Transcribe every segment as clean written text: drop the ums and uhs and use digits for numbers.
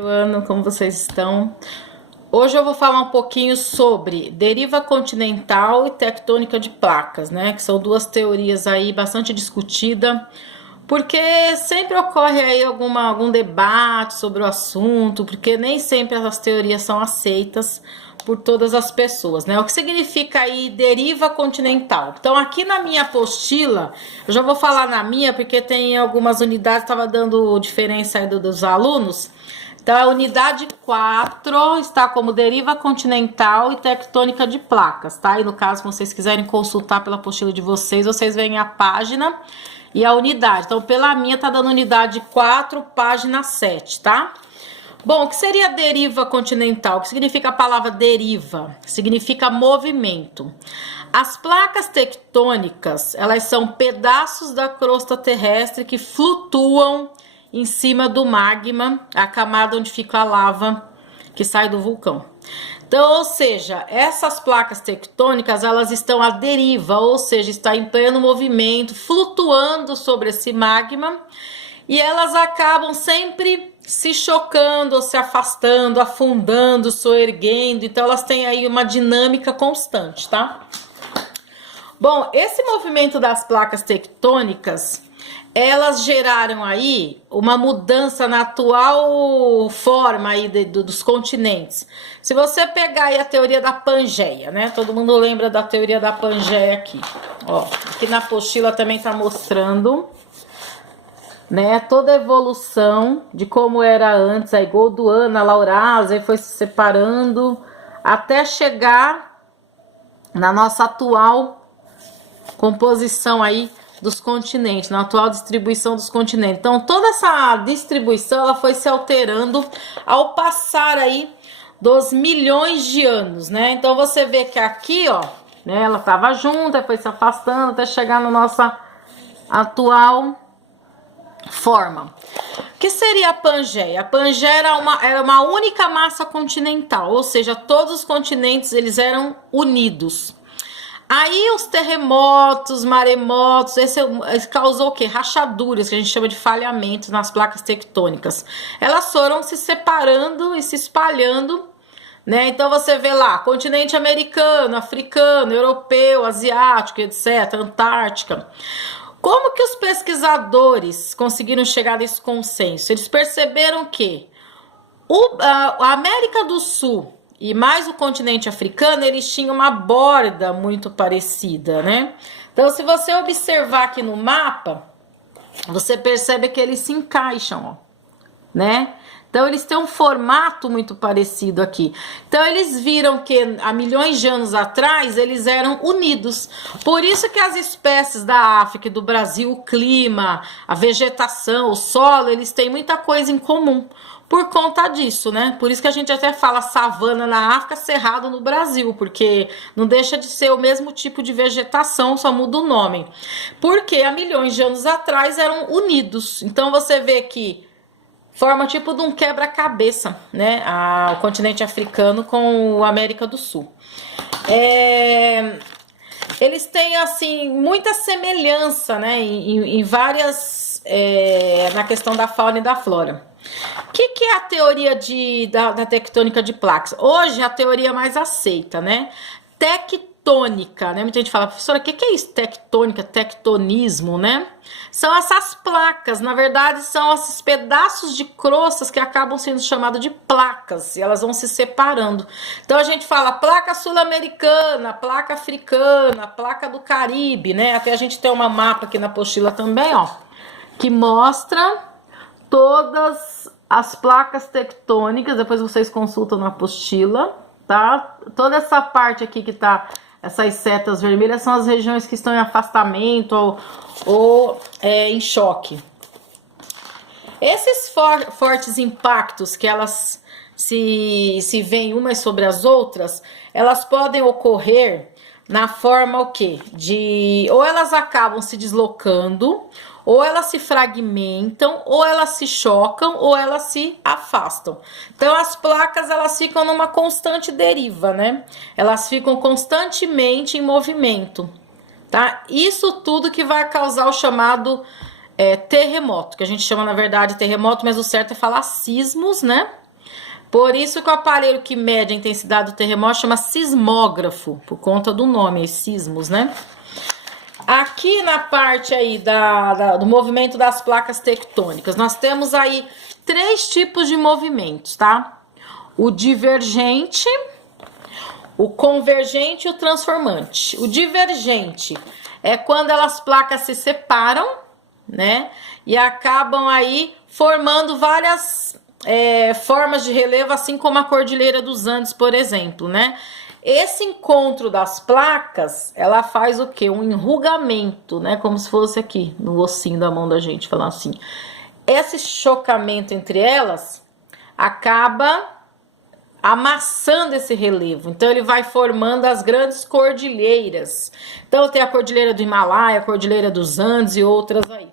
Ano, como vocês estão? Hoje eu vou falar um pouquinho sobre deriva continental e tectônica de placas, né? Que são duas teorias aí bastante discutidas, porque sempre ocorre aí algum debate sobre o assunto, porque nem sempre essas teorias são aceitas por todas as pessoas, né? O que significa aí deriva continental? Então, aqui na minha apostila, eu já vou falar na minha, porque tem algumas unidades, estava dando diferença aí dos alunos. Então, a unidade 4 está como deriva continental e tectônica de placas, tá? E no caso, se vocês quiserem consultar pela apostila de vocês, vocês veem a página e a unidade. Então, pela minha, tá dando unidade 4, página 7, tá? Bom, o que seria deriva continental? O que significa a palavra deriva? Significa movimento. As placas tectônicas, elas são pedaços da crosta terrestre que flutuam em cima do magma, a camada onde fica a lava que sai do vulcão. Então, ou seja, essas placas tectônicas, elas estão à deriva, ou seja, está em pleno movimento, flutuando sobre esse magma, e elas acabam sempre se chocando, se afastando, afundando, soerguendo. Então, elas têm aí uma dinâmica constante, tá? Bom, esse movimento das placas tectônicas, elas geraram aí uma mudança na atual forma aí dos continentes. Se você pegar aí a teoria da Pangeia, né? Todo mundo lembra da teoria da Pangeia aqui. Ó, aqui na apostila também tá mostrando, né, toda a evolução de como era antes, a Gondwana, a Laurásia, foi se separando até chegar na nossa atual composição aí dos continentes, na atual distribuição dos continentes. Então, toda essa distribuição, ela foi se alterando ao passar aí dos milhões de anos, né? Então, você vê que aqui, ó, né, ela estava junta, foi se afastando até chegar na nossa atual forma. O que seria a Pangeia? A Pangeia era uma única massa continental, ou seja, todos os continentes eles eram unidos. Aí os terremotos, maremotos, esse causou o quê? Rachaduras, que a gente chama de falhamentos nas placas tectônicas. Elas foram se separando e se espalhando, né? Então você vê lá, continente americano, africano, europeu, asiático, etc., Antártica. Como que os pesquisadores conseguiram chegar nesse consenso? Eles perceberam que a América do Sul e mais o continente africano, eles tinham uma borda muito parecida, né? Então, se você observar aqui no mapa, você percebe que eles se encaixam, ó, né? Então, eles têm um formato muito parecido aqui. Então, eles viram que há milhões de anos atrás, eles eram unidos. Por isso que as espécies da África e do Brasil, o clima, a vegetação, o solo, eles têm muita coisa em comum. Por conta disso, né? Por isso que a gente até fala savana na África, cerrado no Brasil, porque não deixa de ser o mesmo tipo de vegetação, só muda o nome. Porque há milhões de anos atrás eram unidos. Então, você vê que forma tipo de um quebra-cabeça, né? O continente africano com a América do Sul. Eles têm, assim, muita semelhança, né? Em várias... na questão da fauna e da flora. O que é a teoria da tectônica de placas? Hoje, a teoria mais aceita, né? Tectônica, né? Muita gente fala, professora, o que é isso? Tectônica, tectonismo, né? São essas placas, na verdade, são esses pedaços de crostas que acabam sendo chamados de placas, e elas vão se separando. Então, a gente fala placa sul-americana, placa africana, placa do Caribe, né? Até a gente tem uma mapa aqui na apostila também, ó, que mostra todas as placas tectônicas, depois vocês consultam na apostila, tá? Toda essa parte aqui que tá, essas setas vermelhas, são as regiões que estão em afastamento ou em choque. Esses fortes impactos que elas se veem umas sobre as outras, elas podem ocorrer na forma o quê? Ou elas acabam se deslocando, ou elas se fragmentam, ou elas se chocam, ou elas se afastam. Então, as placas, elas ficam numa constante deriva, né? Elas ficam constantemente em movimento, tá? Isso tudo que vai causar o chamado terremoto, que a gente chama, na verdade, terremoto, mas o certo é falar sismos, né? Por isso que o aparelho que mede a intensidade do terremoto chama sismógrafo, por conta do nome, sismos, né? Aqui na parte aí do movimento das placas tectônicas, nós temos aí 3 tipos de movimentos, tá? O divergente, o convergente e o transformante. O divergente é quando as placas se separam, né? E acabam aí formando várias formas de relevo, assim como a Cordilheira dos Andes, por exemplo, né? Esse encontro das placas, ela faz o quê? Um enrugamento, né? Como se fosse aqui, no ossinho da mão da gente, falando assim. Esse chocamento entre elas acaba amassando esse relevo. Então, ele vai formando as grandes cordilheiras. Então, tem a Cordilheira do Himalaia, a Cordilheira dos Andes e outras aí.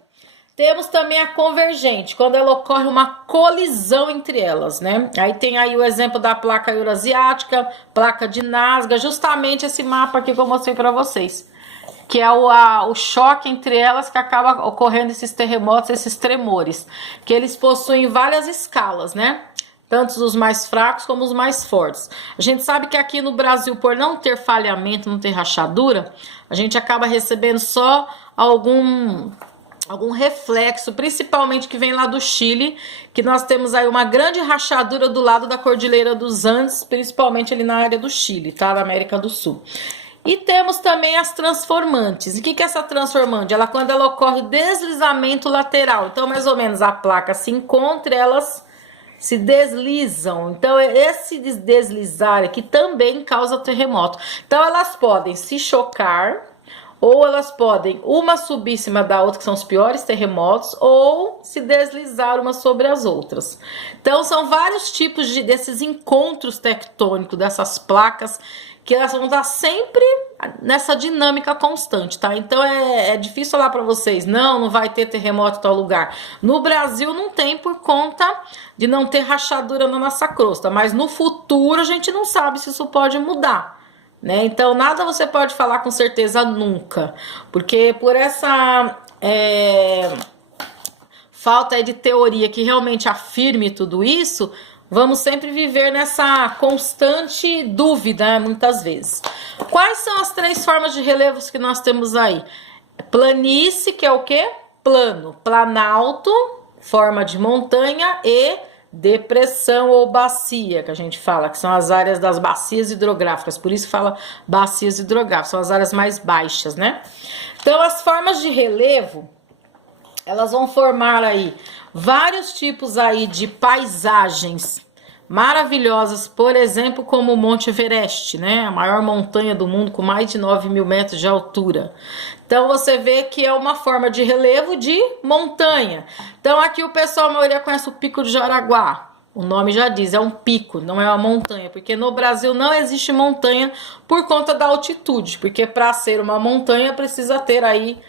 Temos também a convergente, quando ela ocorre uma colisão entre elas, né? Aí tem aí o exemplo da placa eurasiática, placa de Nazca, justamente esse mapa aqui que eu mostrei para vocês. Que é o choque entre elas que acaba ocorrendo esses terremotos, esses tremores. Que eles possuem várias escalas, né? Tanto os mais fracos como os mais fortes. A gente sabe que aqui no Brasil, por não ter falhamento, não ter rachadura, a gente acaba recebendo só algum reflexo, principalmente que vem lá do Chile, que nós temos aí uma grande rachadura do lado da Cordilheira dos Andes, principalmente ali na área do Chile, tá? Da América do Sul. E temos também as transformantes. E o que é essa transformante? Quando ela ocorre deslizamento lateral. Então, mais ou menos, a placa se encontra, elas se deslizam. Então, esse deslizar aqui também causa terremoto. Então, elas podem se chocar, ou elas podem uma subir em cima da outra, que são os piores terremotos, ou se deslizar uma sobre as outras. Então, são vários tipos desses encontros tectônicos, dessas placas, que elas vão estar sempre nessa dinâmica constante, tá? Então, é difícil falar para vocês, não vai ter terremoto em tal lugar. No Brasil não tem por conta de não ter rachadura na nossa crosta, mas no futuro a gente não sabe se isso pode mudar. Né? Então, nada você pode falar com certeza nunca, porque por essa falta de teoria que realmente afirme tudo isso, vamos sempre viver nessa constante dúvida, muitas vezes. Quais são as 3 formas de relevos que nós temos aí? Planície, que é o quê? Plano. Planalto, forma de montanha, e depressão ou bacia, que a gente fala, que são as áreas das bacias hidrográficas, por isso fala bacias hidrográficas, são as áreas mais baixas, né? Então, as formas de relevo, elas vão formar aí vários tipos aí de paisagens maravilhosas, por exemplo, como o Monte Everest, né? A maior montanha do mundo com mais de 9.000 metros de altura. Então, você vê que é uma forma de relevo de montanha. Então, aqui o pessoal, a maioria conhece o Pico de Jaraguá. O nome já diz, é um pico, não é uma montanha. Porque no Brasil não existe montanha por conta da altitude. Porque para ser uma montanha precisa ter aí,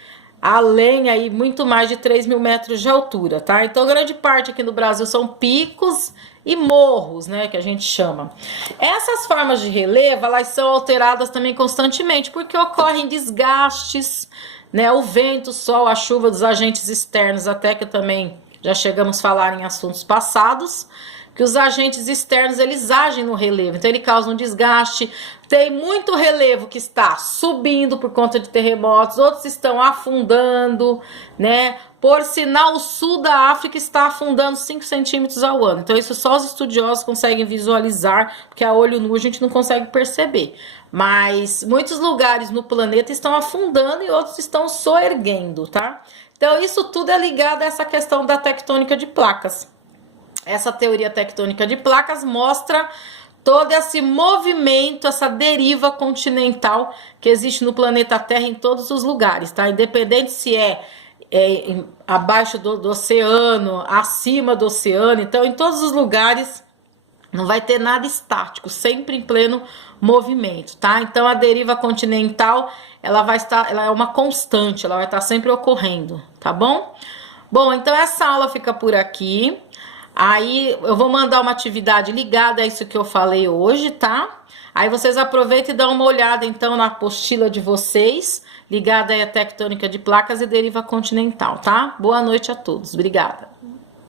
além aí, muito mais de 3.000 metros de altura, tá? Então, grande parte aqui no Brasil são picos e morros, né, que a gente chama. Essas formas de relevo, elas são alteradas também constantemente, porque ocorrem desgastes, né, o vento, o sol, a chuva dos agentes externos, até que também já chegamos a falar em assuntos passados, que os agentes externos, eles agem no relevo, então ele causa um desgaste. Tem muito relevo que está subindo por conta de terremotos, outros estão afundando, né? Por sinal, o sul da África está afundando 5 centímetros ao ano. Então, isso só os estudiosos conseguem visualizar, porque a olho nu a gente não consegue perceber. Mas muitos lugares no planeta estão afundando e outros estão soerguendo, tá? Então, isso tudo é ligado a essa questão da tectônica de placas. Essa teoria tectônica de placas mostra todo esse movimento, essa deriva continental que existe no planeta Terra em todos os lugares, tá? Independente se abaixo do oceano, acima do oceano, então em todos os lugares não vai ter nada estático, sempre em pleno movimento, tá? Então a deriva continental, ela é uma constante, ela vai estar sempre ocorrendo, tá bom? Bom, então essa aula fica por aqui. Aí eu vou mandar uma atividade ligada a isso que eu falei hoje, tá? Aí vocês aproveitam e dão uma olhada então na apostila de vocês, ligada aí à tectônica de placas e deriva continental, tá? Boa noite a todos, obrigada.